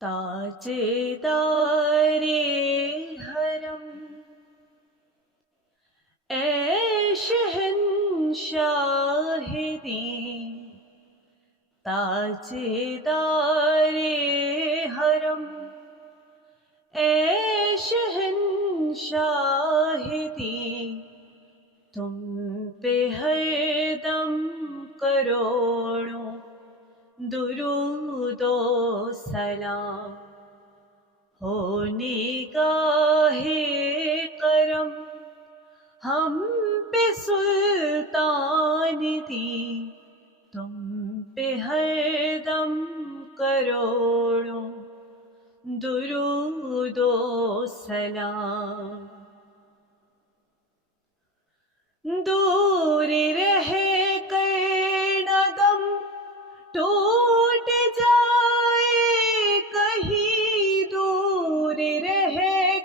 تاجدارِ حرم اے شہنشاہ دین، تاجدارِ حرم اے شہنشاہ دین، تم پہ ہر دم کروڑوں درود و سلام ہو نگاہ کرم ہم پہ سلطان دین، تم پہ ہر دم کروڑوں درود و سلام۔ دور رہ کر نہ دم ٹوٹ جائے کہیں، دور رہ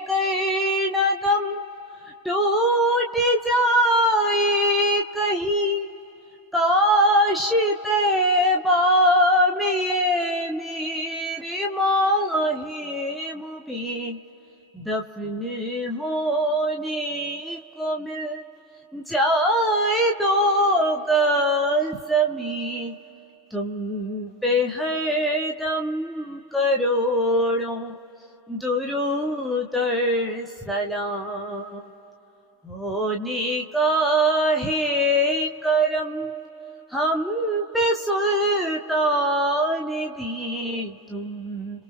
کر نہ دم ٹوٹ جائے کہیں، کاش طیبہ میں میرے ماہ مبین دفن ہونے کو مل جائے دو گز زمین، تم پہ ہر دم کروڑوں درود اور سلام ہو نگاہ کرم ہم پہ سلطان دین، تم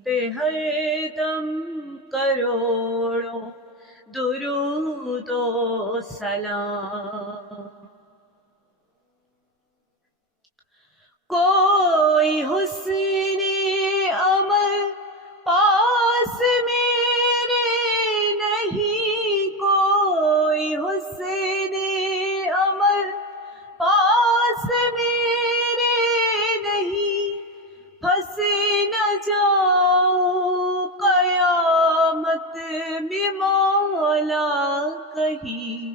پہ ہر دم کروڑوں درود و سلام۔ کوئی حسن عمل پاس میرے نہیں، کوئی حسن عمل پاس میرے نہیں، پھنس نہ جاؤں قیامت میں مولا کہیں،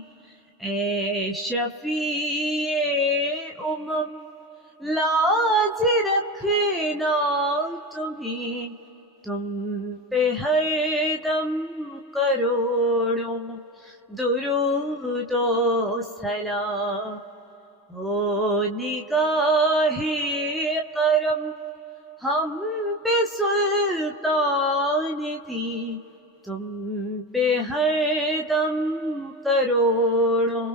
اے شفیع امم لاج رکھنا تمہیں، تم پہ ہر دم کروڑوں درود و سلام ہو نگاہ کرم ہم پہ سلطان دین، تم پہ ہر دم کروڑوں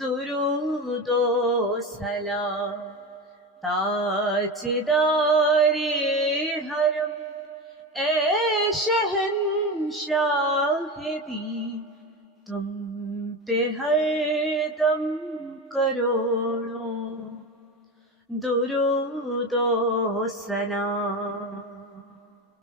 درود و سلام۔ تاجدارِ حرم اے شہنشاہ دین، تم پہ ہر دم کروڑوں درود و سلام۔